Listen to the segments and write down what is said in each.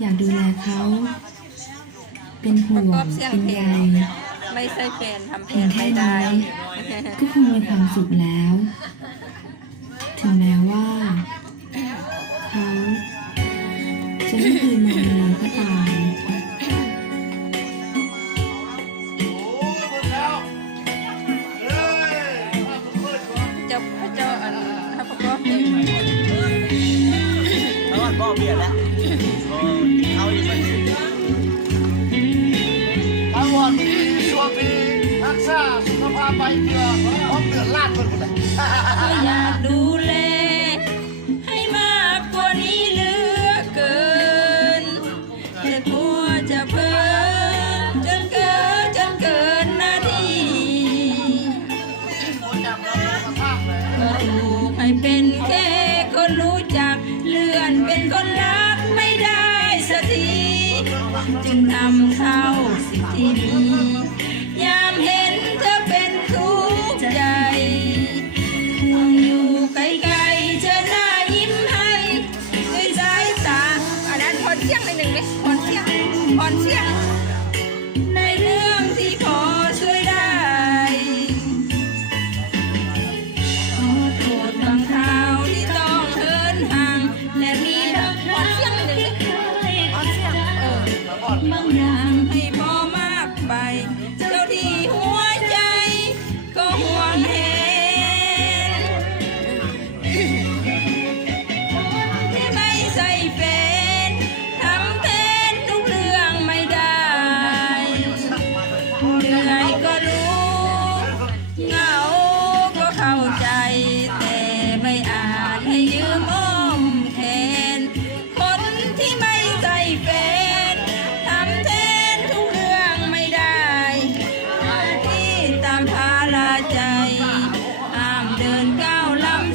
อยากดูแลเขา เป็นห่วง เป็นใยไม่ใช่แฟนทำแทเพียนงแค่ไม่ได้นี้ก็คงมีความสุขแล้ว ถึงแม้ว่า เขาจะไม่เคยมองเราก็ตามเจ้าพระเจ้าอันถ้าประกอบเพลงแล้วมันบอกเบียดแล้ว รักษาสภาไปเพื่อพร้อมเดือดร้อนคนคนเลยก็อยากดูแล ให้มากกว่านี้เหลือเกิน แต่กลัวจะเพ้อจนเกินจนเกินหน้าที่คนจำเราสุขภาพเลยก็ถูกให้เป็นแค่คนรู้จักเลื่อนเป็นคนรักไม่ได้สักทีจึงทำเข้าสิ่งที่มียามเห็น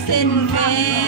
เส้นแฟ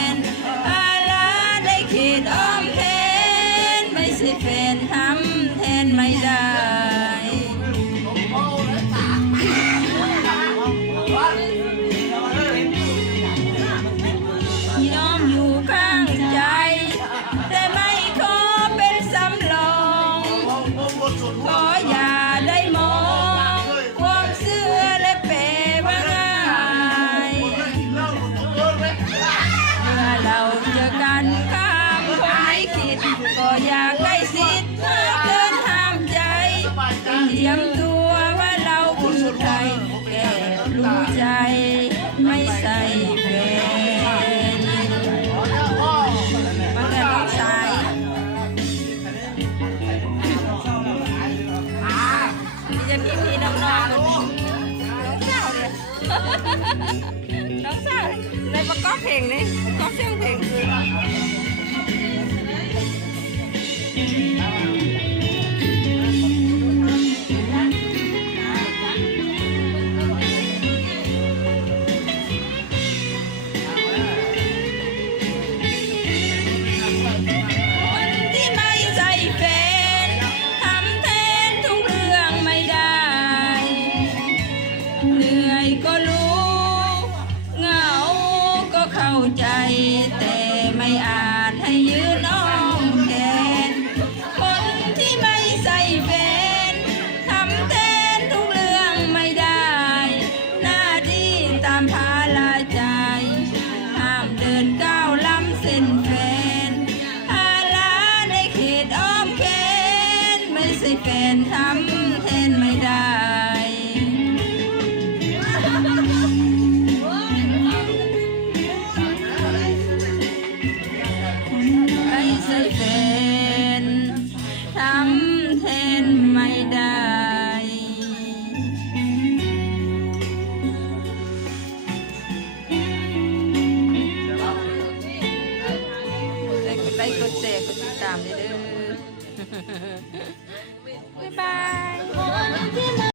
รู้ใจไม่ใส่แฟนมันก็ต้องใส่จะพี่พี่น้องน้องน้องสาวเนี่ยน้องสาวในประกอบเพลงนี่ประกอบเสียงเพลงคือามพาลาใจ ห้ามเดินก้าวล้ำเส้นแฟนอาลาในเขตอ้อมแขนไม่ใช่แฟนทำ ค์กดแชร์กดติดตามด้วยเด้อบ๊ายบาย